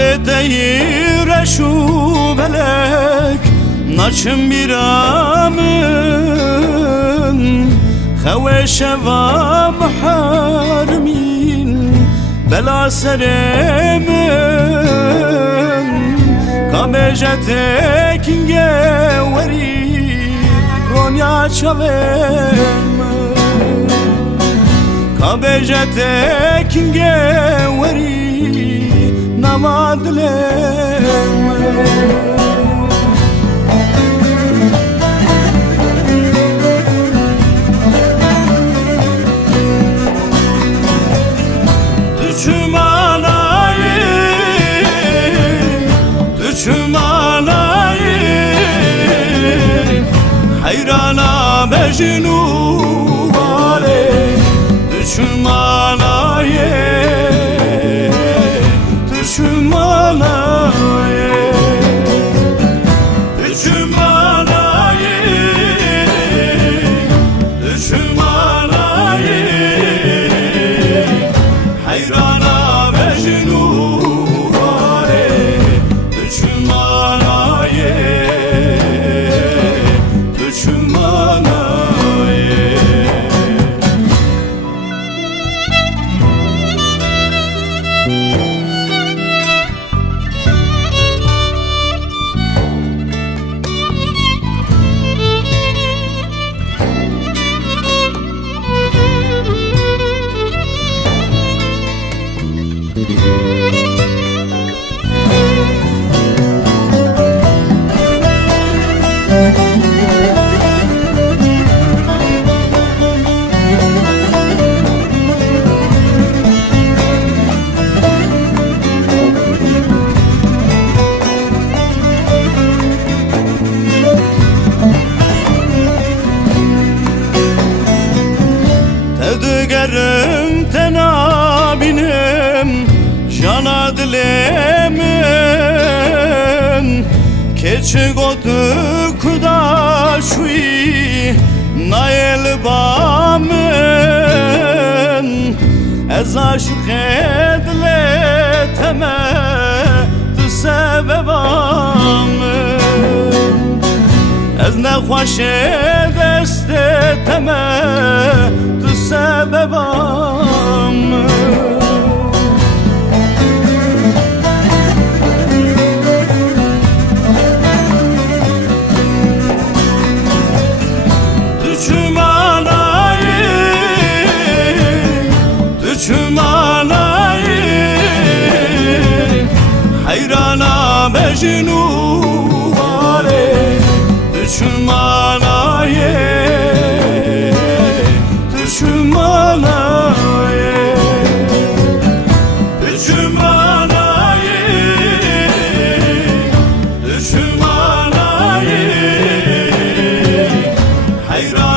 Navedeyi reşu belek naçım biramın Xeveşe ve muharmin bela seremin Kabejete kinge veri ronya çalem Kabejete kinge veri namadlem Hayrana mecnu vale düşmanaye düşmanaye düşmanaye düşmanaye hayrana mecnu vale düşmanaye Tevdigerim tenabinem jana dilemin Keçi gotu kudaşuy nayel bamen Ez aşık edle teme tu sebebamın Ez ne hoş deste teme tu sebebamın Hayrana mecnu vale düşmanaye düşmanaye düşmanaye düşmanaye Hayrana